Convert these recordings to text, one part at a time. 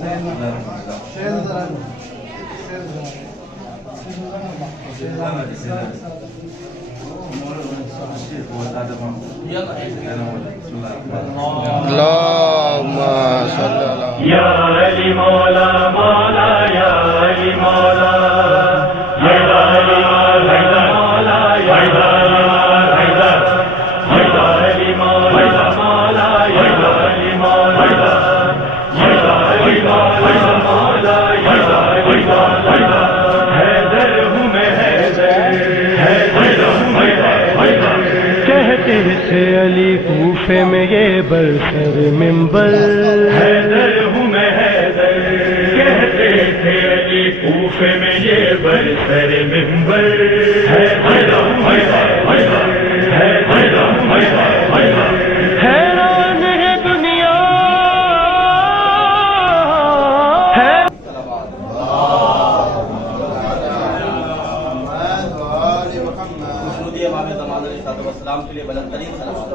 اللهم صل على یا علی مولا مولا یا علی مولا یا علی مولا یا علی مولا مولا یا علی مولا یا علی مولا حیدر ہوں میں حیدر ہوں میں کہتے تھے علی کوفے میں یہ برسر منبر حیدر ہوں میں حیدر کہتے تھے علی کوفے میں یہ برسر منبر حیدر ہوں میں حیدر ہوں میں حیران ہے دنیا امام زمان علیہ السلام کے لیے بلند ترین صلوات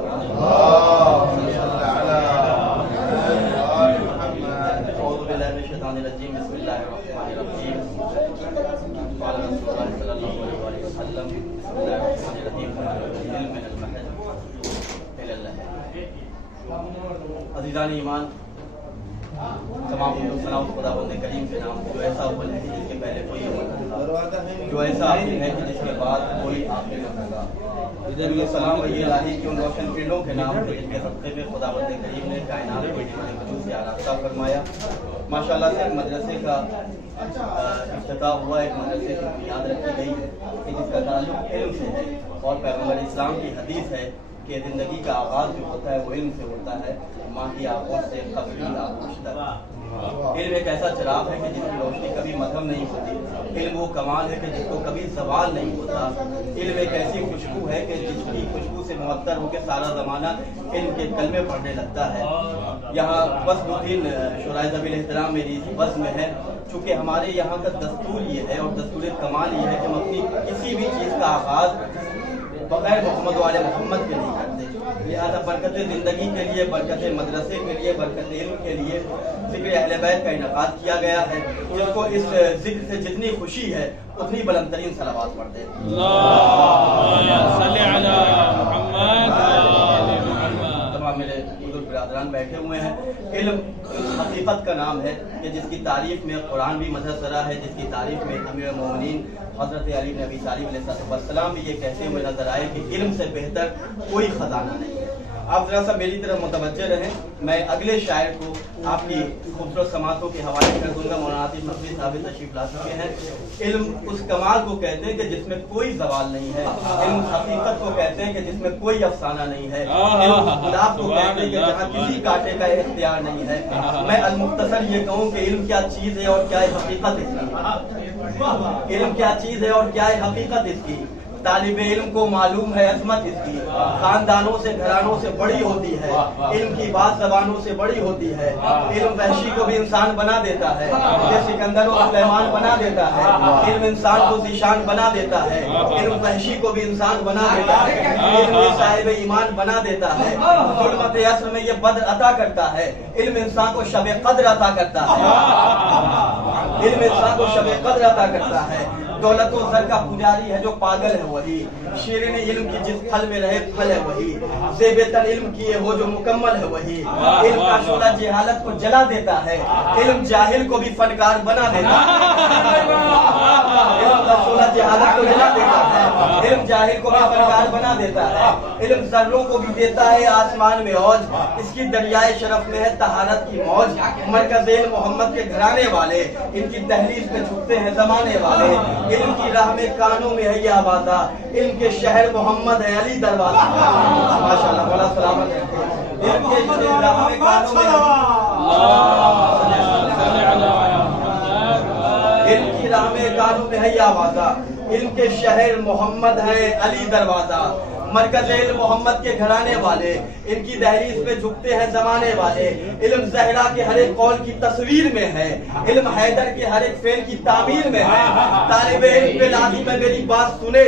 اعوذ باللہ من الشیطان الرجیم بسم اللہ الرحمن الرحیم قال رسول اللہ صلی اللہ علیہ وسلم بسم اللہ الرحمن الرحیم علم من المحل الى اللہ عزیزان ایمان تمام سلام خدا بند کریم کے نام جو ایسا اول ہے جس کے پہلے کوئی اول نہ تھا جو ایسا آخر ہے کہ جس کے بعد کوئی آخر نہ ہوگا سلام وہی الہی کی ان روشن پیڑوں کے نام ہے جن کے صدقے میں خدا بند کریم نے کائنات کو وجود سے آراستہ فرمایا ماشاءاللہ سے ایک مدرسے کا افتتاح ہوا ایک مدرسے کی بنیاد رکھی گئی کہ جس کا تعلق علم سے ہے اور پیغمبر اسلام کی حدیث ہے کہ زندگی کا آغاز جو ہوتا ہے وہ علم سے ہوتا ہے ماں کی آغوش سے قبری آغوش تک علم ایک ایسا چراغ ہے کہ جس کی روشنی کبھی مدھم نہیں ہوتی علم وہ کمال ہے کہ جس کو کبھی زوال نہیں ہوتا علم ایک ایسی خوشبو ہے کہ جس کی خوشبو سے معطر ہو کے سارا زمانہ علم کے کلمے پڑھنے لگتا ہے یہاں بس دو تین شورائے ذوی الاحترام میری اس بس میں ہے چونکہ ہمارے یہاں کا دستور یہ ہے اور دستور کمال یہ ہے کہ ہم اپنی کسی بھی چیز کا آغاز بغیر محمد والے محمد کے نہیں کرتے لہذا برکت زندگی کے لیے برکت مدرسے کے لیے برکت علم کے لیے ذکر اہل بیت کا انعقاد کیا گیا ہے جس کو اس ذکر سے جتنی خوشی ہے اتنی بلند ترین صلوات پڑھتے ہیں اللہم صلی علی محمد تمام میرے بزرگ برادران بیٹھے ہوئے ہیں علم حقیقت کا نام ہے کہ جس کی تعریف میں قرآن بھی مدح سرا ہے جس کی تعریف میں امیر المومنین حضرت علی بن ابی طالب علیہ السلام بھی یہ کہتے ہوئے نظر آئے کہ علم سے بہتر کوئی خزانہ نہیں ہے آپ ذرا سا میری طرف متوجہ رہیں میں اگلے شاعر کو آپ کی خوبصورت سماعتوں کے حوالے کر دوں گا مولانا عاطف نقوی صاحب تشریف لا چکے ہیں علم اس کمال کو کہتے ہیں کہ جس میں کوئی زوال نہیں ہے علم حقیقت کو کہتے ہیں کہ جس میں کوئی افسانہ نہیں ہے علم گلاب کو کہتے ہیں کہ جہاں کسی کانٹے کا اختیار نہیں ہے میں المختصر یہ کہوں کہ علم کیا چیز ہے اور کیا ہے حقیقت اس کی علم کیا چیز ہے اور کیا ہے حقیقت اس کی طالب علم کو معلوم ہے عظمت اس کی خاندانوں سے گھرانوں سے بڑی ہوتی ہے علم کی بات زبانوں سے بڑی ہوتی ہے علم وحشی کو بھی انسان بنا دیتا ہے جیسے سکندر و سلیمان بنا دیتا ہے علم انسان کو ذیشان بنا دیتا ہے علم وحشی کو بھی انسان بنا دیتا ہے علم صاحب ایمان بنا دیتا ہے ظلمت عصر میں یہ بدر عطا کرتا ہے علم انسان کو شب قدر عطا کرتا ہے علم انسان کو شب قدر عطا کرتا ہے دولت و زر کا پجاری ہے جو پاگل ہے وہی شیرین علم کی جس پھل میں رہے پھل ہے وہی زیب تر علم کیے ہو جو مکمل ہے وہی علم کا شعلہ جہالت کو جلا دیتا ہے علم جاہل کو بھی فنکار بنا دیتا ہے علم کا شعلہ جہالت کو جلا دیتا ہے علم جاہل کو بھی فنکار بنا دیتا ہے علم ذروں کو بھی دیتا ہے آسمان میں اوج اس کی دریائے شرف میں ہے طہارت کی موج مرکز علم محمد کے گھرانے والے ان کی دہلیز پہ جھکتے ہیں زمانے والے علم کی راہ میں کانوں میں ہے یہ آوازہ علم کے شہر محمد ہے علی دروازہ ماشاءاللہ مولا سلامت رکھے علم کے راہ میں کانوں میں علم کی راہ میں کانوں میں ہے یہ آوازہ علم کے شہر محمد ہے علی دروازہ مرکز علم محمد کے گھرانے والے ان کی دہلیز پہ جھکتے ہیں زمانے والے علم زہرا کے ہر ایک قول کی تصویر میں ہے علم حیدر کے ہر ایک فعل کی تعمیر میں ہے طالب علم پہ لازم ہے میری بات سنے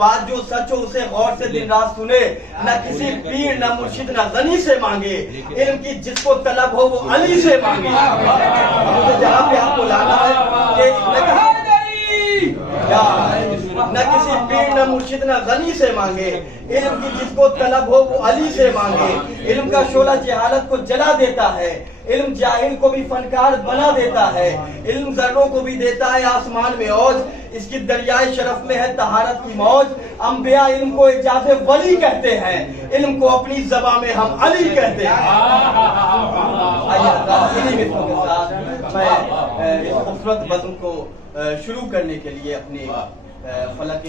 بات جو سچ ہو اسے غور سے دن رات سنے، نہ کسی پیر نہ مرشد نہ غنی سے مانگے، علم کی جس کو طلب ہو وہ علی سے مانگے۔ مجھے جہاں پہ آپ کو لانا ہے کہ نہ کسی پیر نہ مرشد نہ غنی سے مانگے، علم کی جس کو طلب ہو وہ علی سے مانگے۔ علم کا شعلہ جہالت کو جلا دیتا ہے، علم جاہل کو بھی فنکار بنا دیتا ہے، علم ذروں کو بھی دیتا ہے آسمان میں اوج، اس کی دریائے شرف میں ہے طہارت کی موج۔ انبیاء علم کو اعجاز ولی کہتے ہیں، علم کو اپنی زبان میں ہم علی کہتے ہیں۔ آئیے حضرات، انہی مصروں کے ساتھ میں اس خوبصورت بزم کو شروع کرنے کے لیے اپنی فلک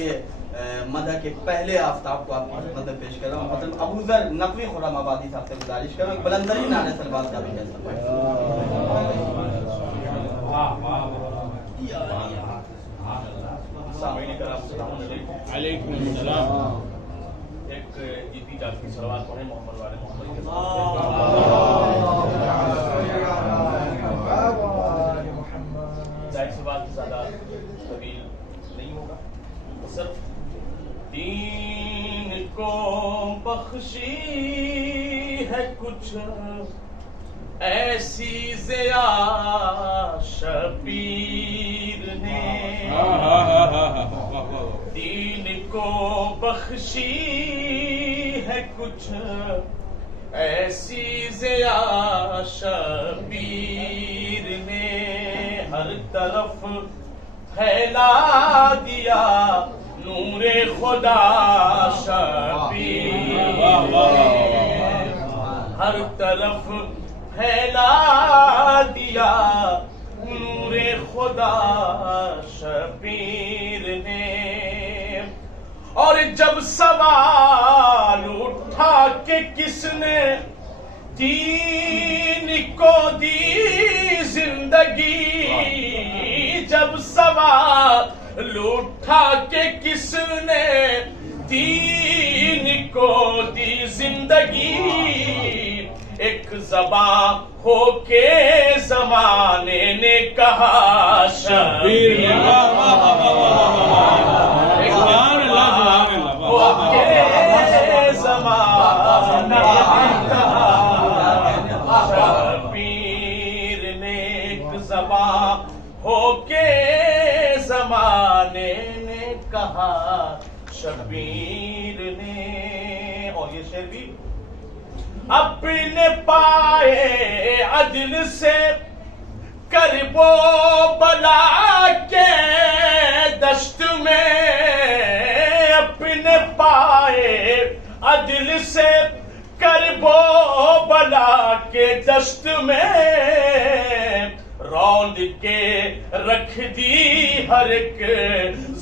مدح کے پہلے آفتاب کو آپ کی خدمت میں پیش کر رہا ہوں۔ محترم ابو ذر نقوی خرم آبادی صاحب سے گزارش کر رہا ہوں، بلندری نعرہ سلوات کا بھی جلسہ پڑھیں۔ علیکم السلام۔ ایک جیتی جاتی سلوات پڑھیں محمد والے محمد کے ظاہر سی بات زیادہ طویل نہیں ہوگا، صرف دین کو بخشی ہے کچھ ایسی ضیا شبیر نے، دین کو بخشی ہے کچھ ایسی ضیا شبیر نے، ہر طرف پھیلا دیا نور خدا شبیر نے، ہر طرف پھیلا دیا نور خدا شبیر نے۔ اور جب سوال اٹھا کہ کس نے دین کو دی زندگی، جب سوال اٹھا کہ کس نے دین کو دی زندگی، ایک زباں ہو کے زمانے نے کہا شبیر، ایک ہو کے زمانے نے کہا شبیر نے، ایک زباں ہو کے زمانے نے کہا شبیر نے۔ اور یہ شعر بھی اپنے پائے عدل سے کرب و بلا کے دشت میں، اپنے پائے عدل سے کرب و بلا کے دشت میں، روند کے رکھ دی ہر ایک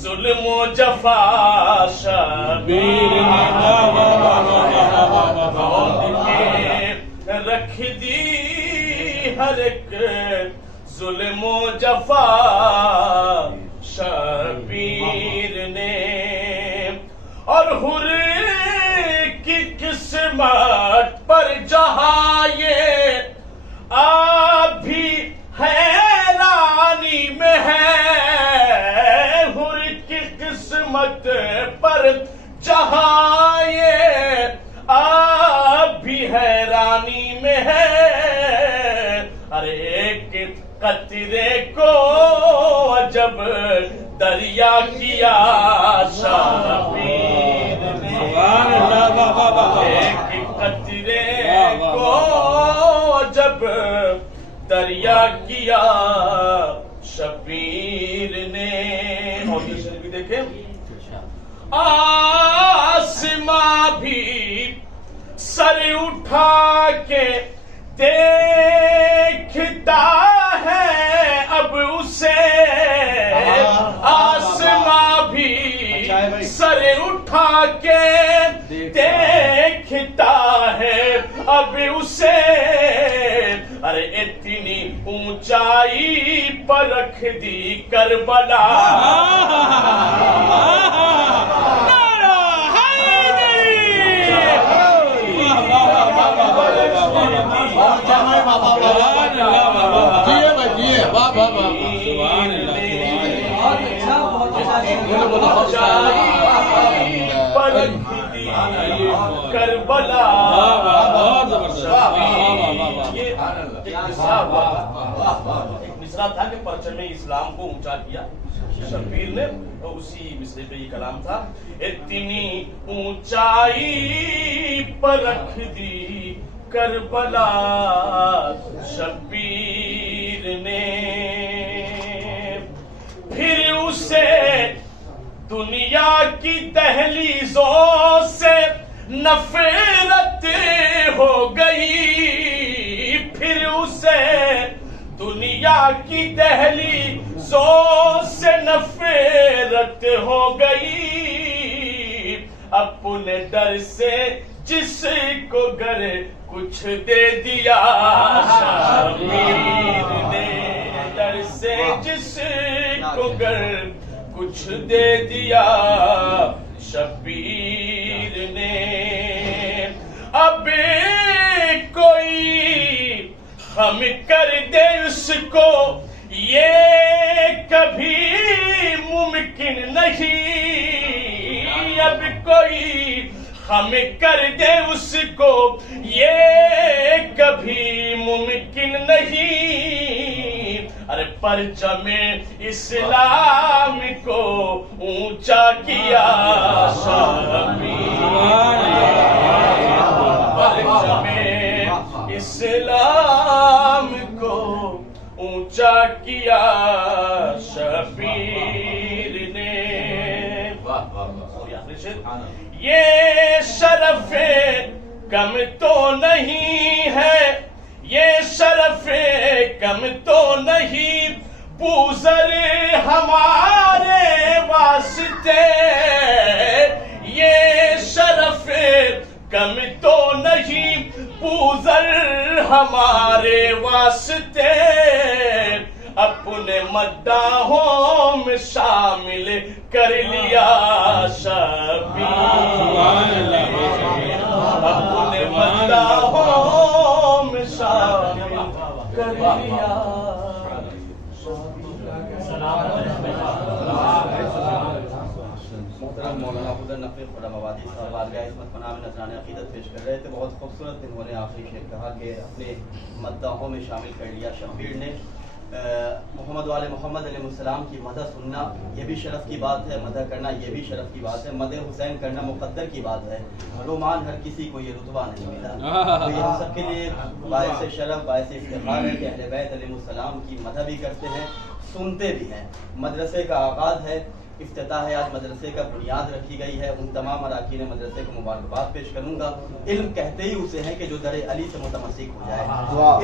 ظلم و جفا شبیر نے، روند کے رکھ دی ہر ایک ظلم و جفا شبیر نے۔ اور حر کی قسمت پر جہاں یہ آپ بھی حیرانی میں ہے، حر کی قسمت پر جہاں یہ آپ بھی حیرانی میں ہے، ہر ایک قطرے کو جب دریا کیا شبیر نے، ایک قطرے کو جب دریا کیا شبیر نے۔ اور یہ شعر بھی دیکھیں، آسماں بھی سر اٹھا کے دیکھتا ہے اب اسے، آسماں بھی سر اٹھا کے دیکھتا ہے اب اسے، ارے اتنی اونچائی پر رکھ دی کربلا، بہت اچھا کربلا بہت زبردست یہ ایک مصرع تھا کہ پرچم اسلام کو اونچا کیا شبیر نے، اسی مصرے پہ یہ کلام تھا، اتنی اونچائی پر رکھ دی کربلا شبیر نے، پھر اسے دنیا کی دہلیزوں سے نفرت ہو گئی، پھر اسے دنیا کی دہلیزوں سے نفرت ہو گئی، اپنے ڈر سے جس کو گر کچھ دے دیا شبیر نے، ڈر سے جس کو گر کچھ دے دیا شبیر نے، اب کوئی ہم کر دے اس کو یہ کبھی ممکن نہیں، اب کوئی ہم کر دے اس کو یہ کبھی ممکن نہیں، ارے پرچم اسلام کو اونچا کیا شبیر نے، پرچم اسلام کو اونچا کیا شبیر نے، یہ شرف کم تو نہیں ہے، یہ شرف کم تو نہیں، بوزر ہمارے واسطے، یہ شرف کم تو نہیں، بوزر ہمارے واسطے، اپنے مداحوں میں شامل کر لیا شبیر نے، اپنے مداحوں میں شامل کر لیا محترم مولانا خضر نقوی خرم آبادی صاحب بارگاہ عصمت پناہ میں نذرانہ عقیدت پیش کر رہے تھے. بہت خوبصورت انہوں نے آخری شعر کہا کہ اپنے مداحوں میں شامل کر لیا شبیر نے. محمد والے محمد علیہ السلام کی مدح سننا یہ بھی شرف کی بات ہے، مدح کرنا یہ بھی شرف کی بات ہے، مدح حسین کرنا مقدر کی بات ہے، رومان ہر کسی کو یہ رتبہ نہیں ملا. تو یہ ہم سب کے لیے باعث شرف باعث افتخار ہے کہ اہل بیت علیہ السلام کی مدح بھی کرتے ہیں، سنتے بھی ہیں. مدرسے کا آغاز ہے، افتتاح ہے، آج مدرسے کا بنیاد رکھی گئی ہے. ان تمام اراکین مدرسے کو مبارکباد پیش کروں گا. علم کہتے ہی اسے ہیں کہ جو در علی سے متمسک ہو جائے،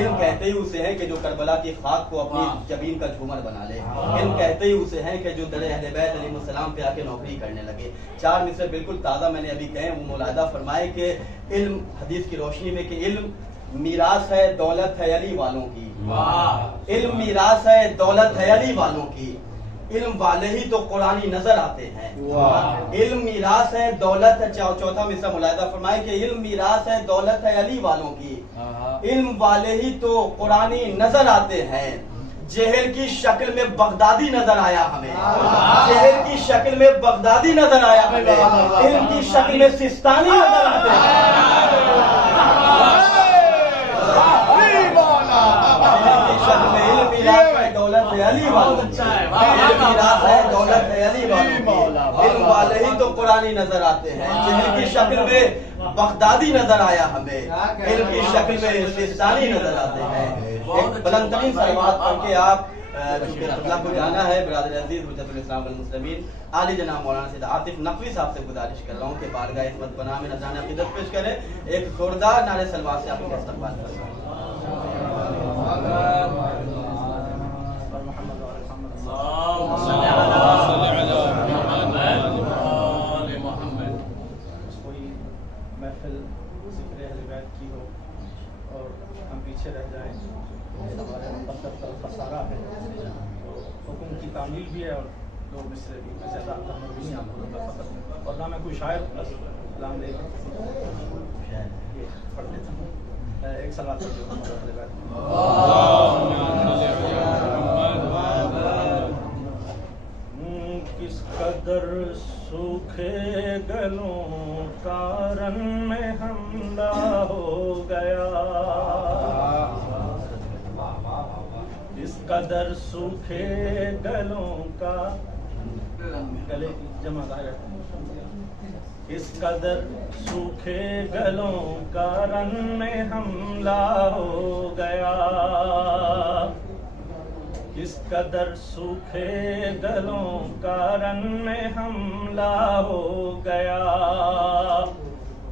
علم کہتے ہی اسے ہیں کہ جو کربلا کی خاک کو اپنی جبین کا جھومر بنا لے، علم کہتے ہی اسے ہیں کہ جو در اہل بیت علیہ السلام پہ آ کے نوکری کرنے لگے. 4 مصرے بالکل تازہ میں نے ابھی کہے، وہ ملاحظہ فرمائے کہ علم حدیث کی روشنی میں کہ علم میراث ہے، دولت ہے علی والوں کی. علم میراث ہے، دولت ہے علی والوں کی. علم والے ہی تو قرآنی نظر آتے ہیں. علم میراث ہے، دولت ہے. چوتھا مصرع ملاحظہ فرمائے کہ علم میراث ہے، دولت ہے علی والوں کی. علم والے ہی تو قرآنی نظر آتے ہیں. جہل کی شکل میں بغدادی نظر آیا ہمیں، جہل کی شکل میں بغدادی نظر آیا ہمیں، علم کی شکل میں سستانی نظر آتے ہیں. دولت ہے علی والوں کی، دولت ہے علی والوں کی. علم والے ہی تو قرآنی نظر آتے ہیں. جہل کی شکل میں بغدادی نظر آیا ہمیں، علم کی شکل میں سستانی نظر آتے ہیں. ایک بلند ترین صلوات پڑھ کے آپ چونکہ قبلہ کو جانا ہے. برادر عزیز حجت الاسلام والمسلمین عالی جناب مولانا سید عاطف نقوی صاحب سے گزارش کر رہا ہوں کہ بارگاہ عصمت پناہ میں نذرانہ عقیدت پیش کریں. ایک زوردار نعرہ سلوات سے آپ کا استقبال کریں. کوئی محفل ذکر اہل بیت کی ہو اور ہم پیچھے رہ جائیں، ہمارے مقدر پر خسارہ ہے. تو حکم کی تعمیل بھی ہے اور 2 مصرے بھی. میں زیادہ تحمل بھی نہیں آپ لوگوں کا فقط، اور نہ میں کوئی شاعر کلام دے گا پڑھ لیتا ہوں. ایک صلوات پڑھ لیتا ہوں اہل بیت. کس قدر سوکھے گلوں کا رن میں ہم قدر سوکھے گلوں کا گلے کی جمع دائرہ اس قدر سوکھے گلوں کا رن میں حملہ ہو گیا اس قدر سوکھے گلوں کا رن میں حملہ ہو گیا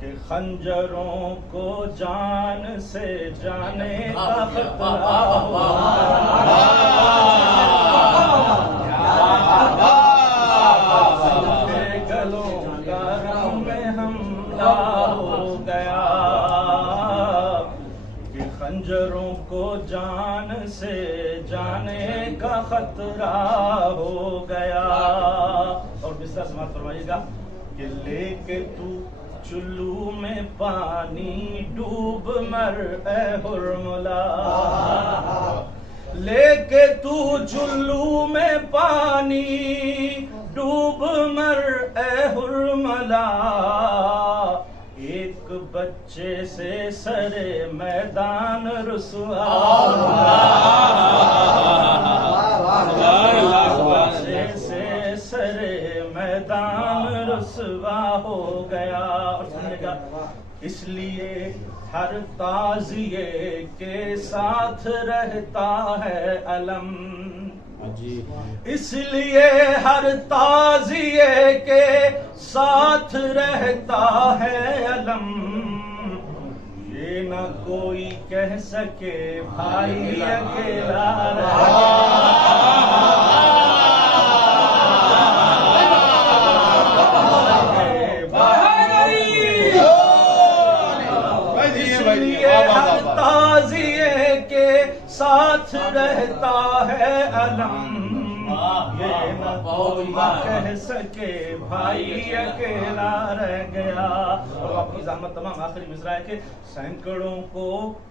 کہ خنجروں کو جان سے جانے کا خطرہ ہو گلوں کا رن میں حملہ ہو گیا کہ خنجروں کو جان سے جانے کا خطرہ ہو گیا. اور دوسرا سماعت فرمائیے گا کہ لے کے تو چلو میں پانی ڈوب مر اے ہرملا لے کے تو چلو میں پانی ڈوب مر اے ہرملا ایک بچے سے سرے میدان رسوا بچے سے سرے میدان رسوا ہو گیا. اور سنیے گا اس لیے ہر تعزیے کے ساتھ رہتا ہے علم اس لیے ہر تعزیے کے ساتھ رہتا ہے علم یہ نہ کوئی کہہ سکے بھائی اکیلا ہر تعزیے کے ساتھ رہتا ہے علم یہ نہ کوئی کہہ سکے بھائی اکیلا رہ گیا. اور آپ کی زحمت تمام آخری مصرع ہے کہ سینکڑوں کو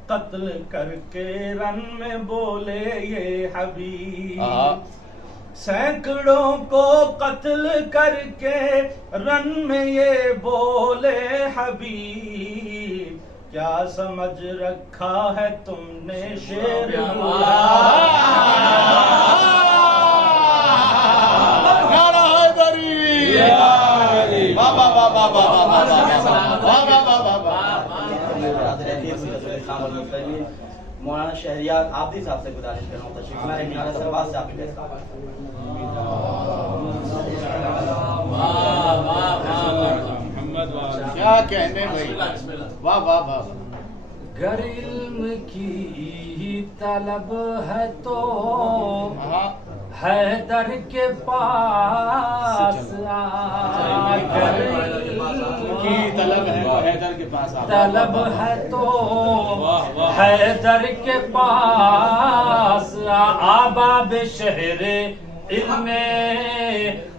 قتل کر کے رن میں بولے یہ حبیب سینکڑوں کو قتل کر کے رن میں یہ بولے حبیب کیا سمجھ رکھا ہے تم نے شیر مولانا شہریار آبدی صاحب سے گزارش کر رہا ہوں تشریف لائیں سے آپ کی کیا کہنے بھائی واہ واہ واہ. گر علم کی طلب ہے تو حیدر کے پاس گر علم کی طلب ہے حیدر کے پاس طلب ہے تو حیدر کے پاس آباب شہر علم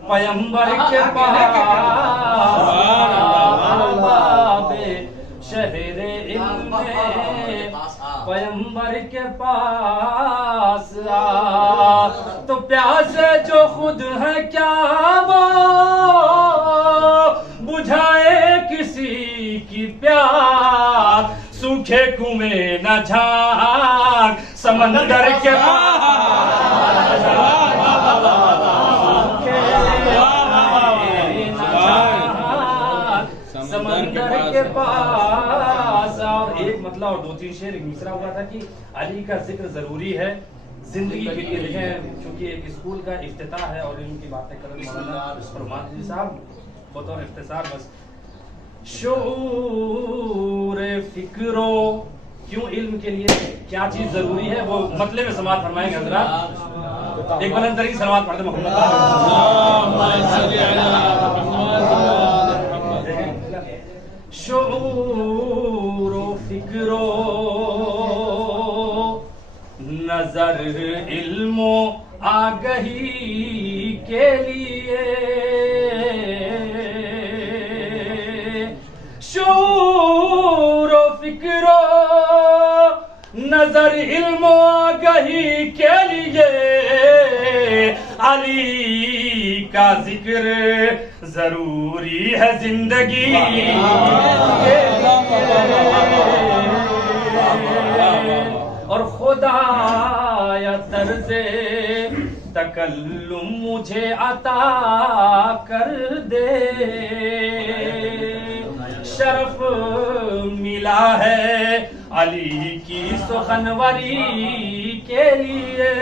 پیمبر کے پاس آباب شہر علم پیمبر کے پاس تو پیاسے جو خود ہے کیا وہ بجھائے کسی کی پیاس سوکھے کنویں نہ جھانک سمندر کے سمندر کے پاس. اور ایک مطلب اور 2-3 شعر مصرع ہوا تھا کہ علی کا ذکر ضروری ہے زندگی کے لیے. دیکھیں چونکہ ایک اسکول کا افتتاح ہے اور ان کی باتیں کریں مولانا فرمان جی صاحب بطور اختصار بس شعور فکرو کیوں علم کے لیے کیا چیز ضروری ہے وہ مطلب میں سماعت فرمائیں گے حضرات. ایک بلند ترین صلوات پڑھتے محمد شعور و فکر و نظر علم و آگہی کے لیے شعور و فکر و نظر علم و آگہی کے لیے علی کا ذکر ضروری ہے زندگی کے لیے. اور خدا یا طرز تکلم مجھے عطا کر دے. شرف ملا ہے علی کی سخنوری کے لیے،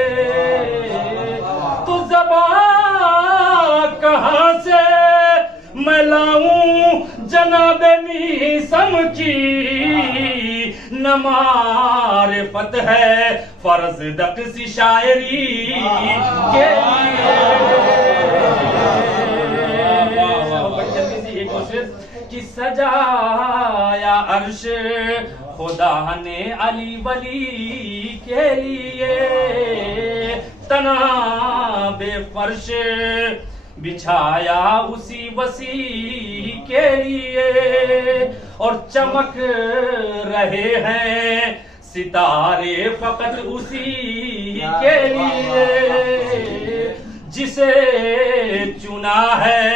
تو زبان کہاں سے میں لاؤں جناب میثم کی، نہ معرفت ہے فرض دقس شاعری کے لیے. کہ سجایا عرش خدا نے علی ولی کے لیے، تناب فرش بچھایا اسی وسیع کے لیے، اور چمک رہے ہیں ستارے فقط اسی کے لیے، جسے چنا ہے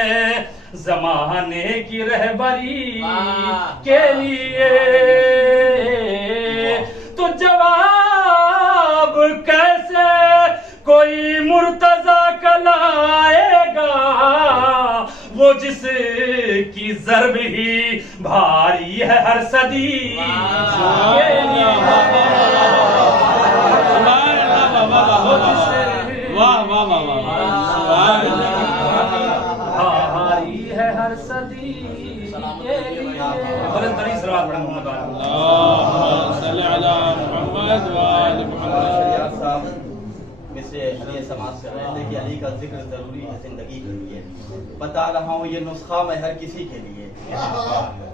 زمانے کی رہبری کے لیے. تو جواب کیسے کوئی مرتضیٰ کا لائے گا، وہ جس کی ضرب ہی بھاری ہے ہر صدی کے لیے. بھاری ہے ہر صدی کے لیے. بلند ترین صلوات پڑھیں محمد صلی علی محمد و آل محمد. شریعت صاحب میں سے علی سماعت کر رہے تھے کہ علی کا ذکر ضروری ہے زندگی کے لیے. بتا رہا ہوں یہ نسخہ میں ہر کسی کے لیے.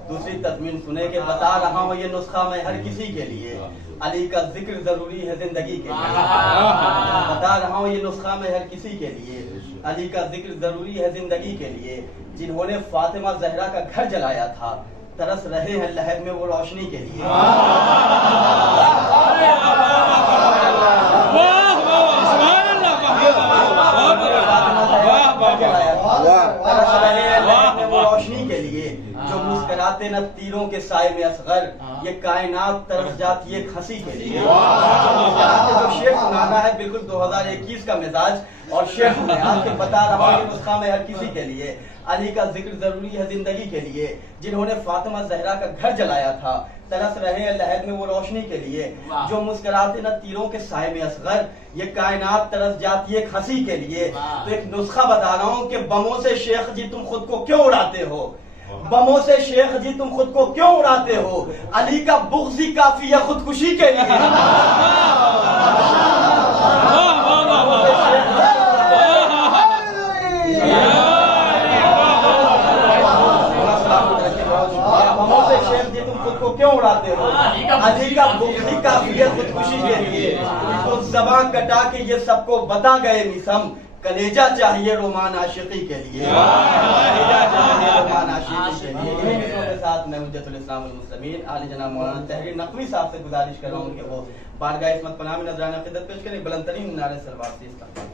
دوسری تضمین سنے کہ بتا رہا ہوں یہ نسخہ میں ہر کسی کے لیے. علی کا ذکر ضروری ہے زندگی کے لیے. بتا رہا ہوں یہ نسخہ میں ہر کسی کے لیے. علی کا ذکر ضروری ہے زندگی کے لیے. جنہوں نے فاطمہ زہرا کا گھر جلایا تھا، ترس رہے ہیں لہر میں وہ روشنی کے لیے. ترس رہے ہیں لہر میں وہ روشنی کے لیے، جو مسکراتے نہ تیروں کے سائے میں اصغر، یہ کائنات طرف جاتی ہے ہنسی کے لیے. جو شعر سنانا ہے بالکل 2021 کا مزاج اور شعر سنانا کہ بتا رہا ہوں یہ نسخہ میں ہر کسی کے لیے. علی کا ذکر ضروری ہے زندگی کے لیے. جنہوں نے فاطمہ زہرا کا گھر جلایا تھا، ترس رہے ہیں لہر میں وہ روشنی کے لیے، جو مسکراتے نہ تیروں کے سائے میں اصغر، یہ کائنات ترس جاتی ہے ہنسی کے لیے. تو ایک نسخہ بتا رہا ہوں کہ بموں سے شیخ جی تم خود کو کیوں اڑاتے ہو، بموں سے شیخ جی تم خود کو کیوں اڑاتے ہو، علی کا بغض ہی کافی ہے خودکشی کے لیے. کیوں اڑاتے ہو، علی کا بغض ہی کافی ہے خودکشی کے لیے. تو زبان کٹا کے یہ سب کو بتا گئے میثم، کلیجہ چاہیے رومان عاشقی کے لیے. کلیجہ چاہیے رومان عاشقی کے لیے. انہی مصروں کے ساتھ میں حجت الاسلام والمسلمین عالی جناب مولانا تحریر نقوی صاحب سے گزارش کر رہا ہوں کہ وہ بارگاہ عصمت پناہ میں نذرانہ عقیدت پیش کریں. بلند ترین نعرہ صلوات سے استقبال.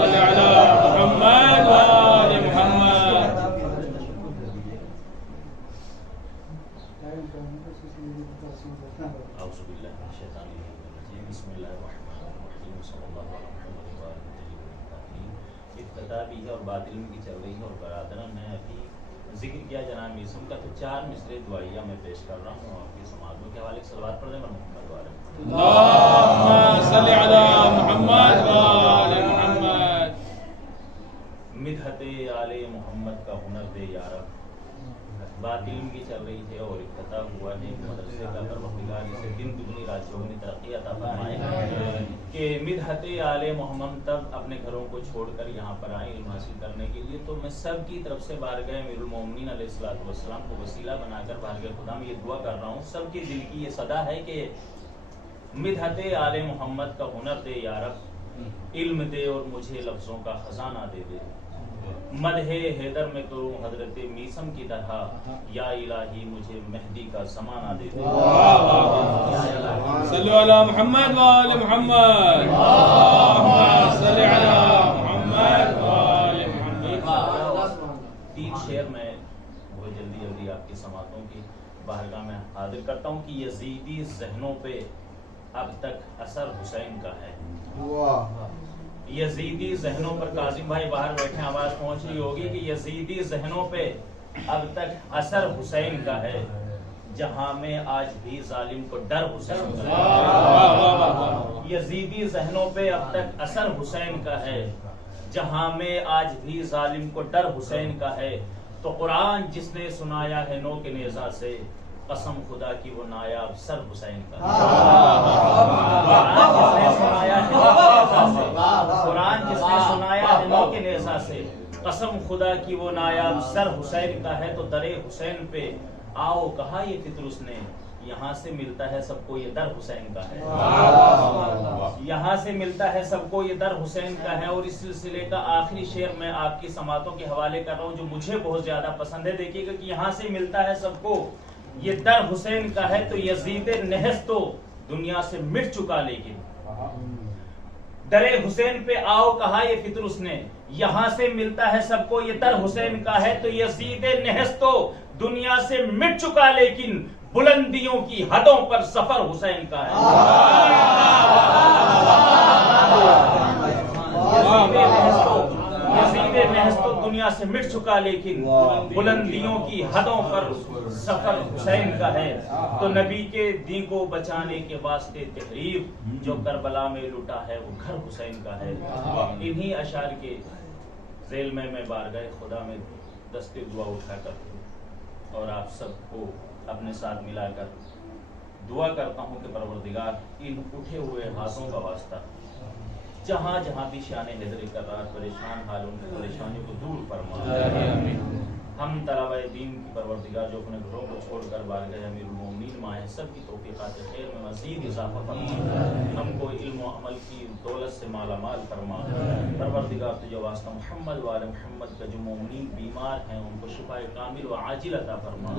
صلی علی محمد و آل محمد. اعوذ باللہ من الشیطان الرجیم. بسم اللہ الرحمن الرحیم. صلی اللہ علیہ محمد و آلہ الطاہرین. ابتدا بھی ہے اور بات علم کی چل رہی ہے. اور برادران نے ابھی ذکر کیا جناب میثم کا، تو 4 مصرے دعائیہ میں پیش کر رہا ہوں. آپ کی سماعتوں کے حوالے صلوات پڑھ دیں محمد و آلہ محمد. اللہم صلی علی محمد و آل محمد. مدحت آل محمد کا ہنر دے یا رب. بات علم کی چل رہی ہے اور افتتاح ہوا ہے مدرسے کا. پروردگار اسے دن دگنی رات چوگنی ترقی عطا فرمائے کہ مدحت آل محمد تب اپنے گھروں کو چھوڑ کر یہاں پر آئے علم حاصل کرنے کے لیے. تو میں سب کی طرف سے بارگاہ امیر المومنین علیہ الصلوۃ والسلام کو وسیلہ بنا کر بارگاہ خدا میں یہ دعا کر رہا ہوں. سب کے دل کی یہ صدا ہے کہ مدحت آل محمد کا ہنر دے یا رب، علم دے اور مجھے لفظوں کا خزانہ دے دے. مدح حیدر میں کروں حضرت میثم کی طرح، یا الہی مجھے مہدی کا زمانہ دے دے. صلی علی محمد و آل محمد. اللہم صلی علی محمد و آل محمد. 3 شعر میں بہت جلدی آپ کی سماعتوں کی بارگاہ میں حاضر کرتا ہوں کہ یزیدی ذہنوں پہ اب تک اثر حسین کا ہے. یزیدی ذہنوں پر، کاظم بھائی باہر بیٹھے آواز پہنچ رہی ہوگی کہ یزیدی ذہنوں پہ اب تک اثر حسین کا ہے، جہاں میں آج بھی ظالم کو ڈر حسین کا ہے. یزیدی ذہنوں پہ اب تک اثر حسین کا ہے، جہاں میں آج بھی ظالم کو ڈر حسین کا ہے. تو قرآن جس نے سنایا ہے نو کے نیزہ سے، قسم خدا کی وہ نایاب سر حسین کا ہے. قرآن جس نے سنایا ہے نو کے نیزہ سے، قسم خدا کی وہ نایاب سر حسین کا ہے. تو درے حسین پہ آؤ کہا یہ فطر اس نے، یہاں سے ملتا ہے سب کو یہ در حسین کا ہے. یہاں سے ملتا ہے سب کو یہ در حسین کا ہے. اور اس سلسلے کا آخری شعر میں آپ کی سماعتوں کے حوالے کر رہا ہوں جو مجھے بہت زیادہ پسند ہے. دیکھیے گا کہ یہاں سے ملتا ہے سب کو یہ در حسین کا ہے، تو یزید نحس تو دنیا سے مٹ چکا، لیکن درے حسین پہ آؤ کہا یہ فطر اس نے، یہاں سے ملتا ہے سب کو یہ در حسین کا ہے. تو یزید نحس تو دنیا سے مٹ چکا، لیکن بلندیوں کی حدوں پر سفر حسین کا ہے. یزید نحس تو دنیا سے مٹ چکا، لیکن بلندیوں کی حدوں پر سفر حسین کا ہے. تو نبی کے دین کو بچانے کے واسطے تحریر جو کربلا میں لٹا ہے وہ گھر حسین کا ہے. انہی اشعار کے ذیل میں بارگاہ خدا میں دستے دعا اٹھا کر اور آپ سب کو اپنے ساتھ ملا کر دعا کرتا ہوں کہ پروردگار ان اٹھے ہوئے ہاتھوں کا واسطہ جہاں جہاں بھی شان حیدر کرار پریشان حال ان کی پریشانی کو دور فرما. ہم طلبہ دین کی پروردگار جو اپنے گھروں کو چھوڑ کر بار گئے امیر المومنین مائیں سب کی توفیقات خیر میں مزید اضافہ فرما. ہم کو علم و عمل کی دولت سے مالا مال فرما. پروردگار تجھے واسطہ محمد و آل محمد کا جو مومنین بیمار ہیں ان کو شفا کامل و عاجل عطا فرما.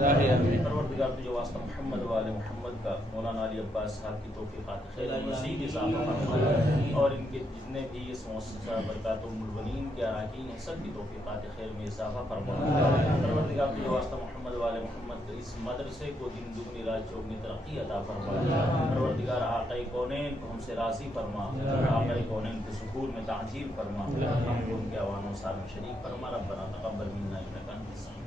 پروردگار تجھے واسطہ محمد و آل محمد کا مولانا علی عباس صاحب کی توفیقات خیر میں مزید اضافہ فرما. اور ان کے جتنے بھی اس مؤسسہ برکات المبنین کے اراکین ہیں سب کی توفیقات خیر میں اضافہ فرما. پروردگار تجھے واسطہ محمد والے محمد اس مدرسے کو دن دگنی رات چوگنی ترقی عطا فرما. پروردگار آقا کونین کو ہم سے راضی فرما. آقا کونین کے سکون میں تعجیل فرما. ہم کو ان کے عوام و سار میں شریک فرما. ربنا تقبل منا انک انت السمیع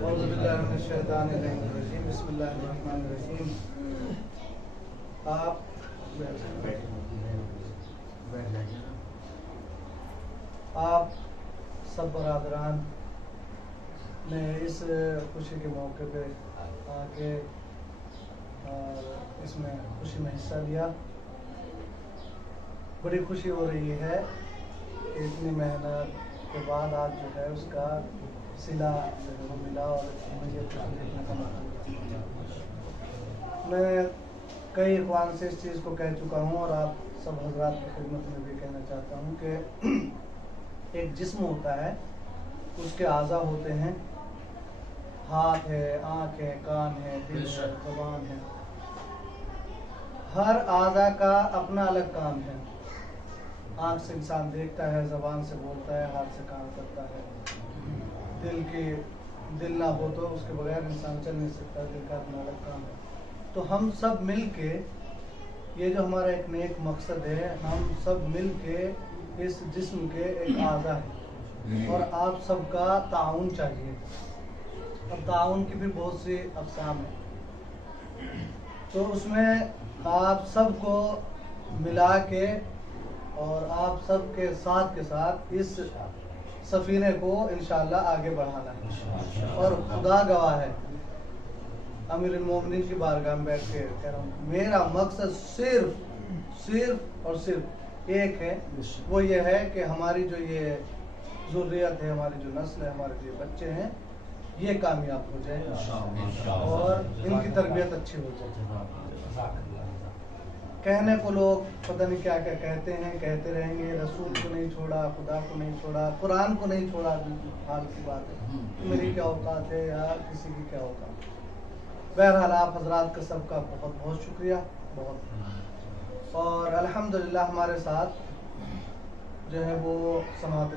اعوذ باللہ من الشیطان الرجیم. بسم اللہ الرحمن الرحیم. آپ سب برادران نے اس خوشی کے موقع پہ آ کے اور اس میں خوشی میں حصہ لیا. بڑی خوشی ہو رہی ہے کہ اتنی محنت کے بعد آج جو ہے اس کا صلہ جو ملا اور مجھے دیکھنے کا موقع ملا. میں کئی اخوان سے اس چیز کو کہہ چکا ہوں اور آپ سب حضرات کی خدمت میں بھی کہنا چاہتا ہوں کہ ایک جسم ہوتا ہے، اس کے اعضاء ہوتے ہیں، ہاتھ ہے، آنکھ ہے، کان ہے، دل ہے، زبان ہے. ہر اعضاء کا اپنا الگ کام ہے. آنکھ سے انسان دیکھتا ہے، زبان سے بولتا ہے، ہاتھ سے کام کرتا ہے. دل نہ ہو تو اس کے بغیر انسان چل نہیں سکتا. دل کا اپنا الگ کام ہے. تو ہم سب مل کے یہ جو ہمارا ایک نیک مقصد ہے، ہم سب مل کے اس جسم کے ایک اعضاء ہیں اور آپ سب کا تعاون چاہیے. اب تعاون کی بھی بہت سی اقسام ہیں، تو اس میں آپ سب کو ملا کے اور آپ سب کے ساتھ اس سفینے کو انشاءاللہ آگے بڑھانا ہے. اور خدا گواہ ہے، امیر المومنین کی بارگاہ میں بیٹھ کے کہہ رہا ہوں، میرا مقصد صرف اور صرف ایک ہے. وہ یہ ہے کہ ہماری جو یہ ذریت ہے، ہماری جو نسل ہے، ہمارے جو بچے ہیں، یہ کامیاب ہو جائے اور ان کی تربیت اچھی ہو جائے. کہنے کو لوگ پتہ نہیں کیا کیا کہتے ہیں، کہتے رہیں گے. رسول کو نہیں چھوڑا، خدا کو نہیں چھوڑا، قرآن کو نہیں چھوڑا. حال کی بات ہے، میری کیا اوقات ہے یا کسی کی کیا اوقات. بہرحال آپ حضرات کا سب کا بہت بہت شکریہ. اور الحمدللہ ہمارے ساتھ جو ہے وہ سماعت